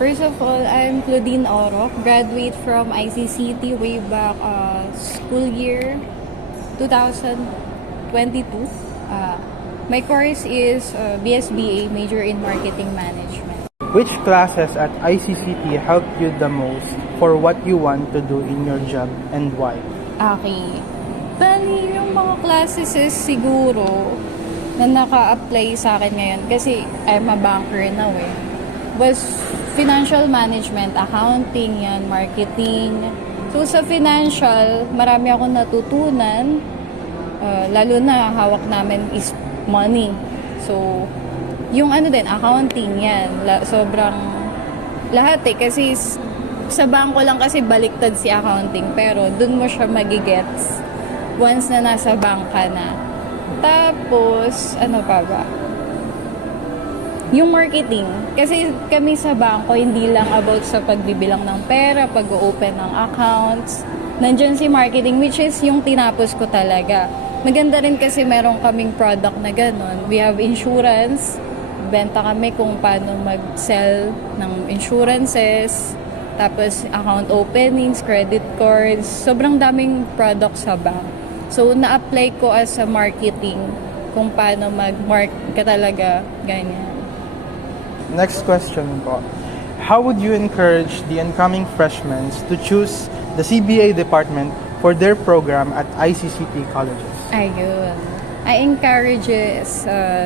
First of all, I'm Claudine Oro, graduate from ICCT way back school year 2022. My course is BSBA, major in marketing management. Which classes at ICCT helped you the most for what you want to do in your job and why? Okay. Bali, yung mga classes is siguro na naka-apply sa akin ngayon kasi I'm a banker now was financial management, accounting, yan, marketing. So sa financial, marami akong natutunan. Lalo na hawak namin is money. So, yung accounting yan. Sobrang lahat kasi sa bangko lang kasi baliktad si accounting. Pero dun mo siya magigets once na nasa bangka na. Tapos, ano pa ba? Yung marketing. Kasi kami sa bangko, hindi lang about sa pagbibilang ng pera, pag-open ng accounts. Nandyan si marketing, which is yung tinapos ko talaga. Maganda rin kasi meron kaming product na ganun. We have insurance. Benta kami kung paano mag-sell ng insurances. Tapos account openings, credit cards. Sobrang daming product sa bank. So, na-apply ko as a marketing kung paano mag-mark ka talaga. Ganyan. Next question po. How would you encourage the incoming freshmen to choose the CBA department for their program at ICCT colleges? Ayun. I encourage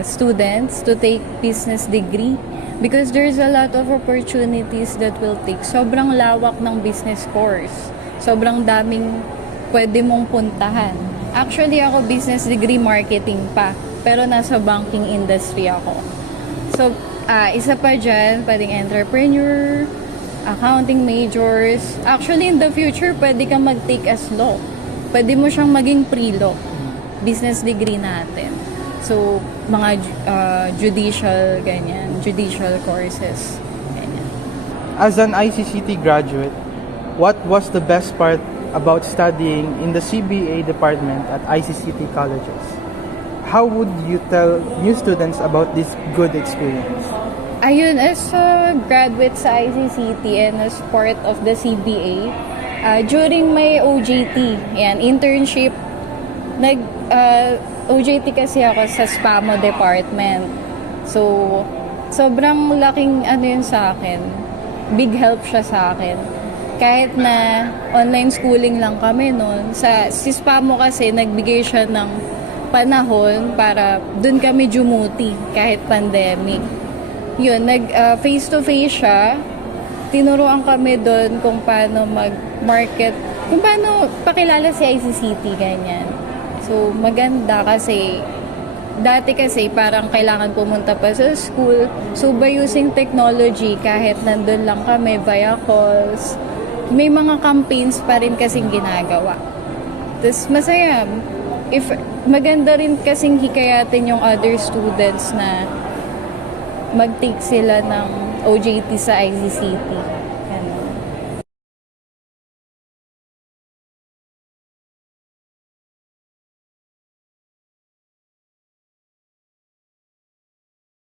students to take business degree because there's a lot of opportunities that will take. Sobrang lawak ng business course. Sobrang daming pwede mong puntahan. Actually, ako business degree marketing pa. Pero nasa banking industry ako. So, isa pa dyan, pwedeng entrepreneur, accounting majors. Actually, in the future, pwede kang mag-take as law. Pwede mo siyang maging pre-law. Business degree natin. So, mga judicial, ganyan. Judicial courses. Ganyan. As an ICCT graduate, what was the best part about studying in the CBA department at ICCT colleges? How would you tell new students about this good experience? Ayun, as a graduate sa ICCT and as part of the CBA, during my OJT, yan, internship, OJT kasi ako sa SPAMO department. So, sobrang laking yun sa akin. Big help siya sa akin. Kahit na online schooling lang kami noon, si SPAMO kasi nagbigay siya ng panahon para dun kami jumuti kahit pandemic. Yun, face-to-face siya. Tinuruan kami doon kung paano mag-market, kung paano pakilala si ICCT, ganyan. So, maganda kasi dati kasi parang kailangan pumunta pa sa school. So, by using technology, kahit nandun lang kami via calls, may mga campaigns pa rin kasing ginagawa. Tapos, masaya. Maganda rin kasing hikayatin yung other students na mag-take sila ng OJT sa ICCT.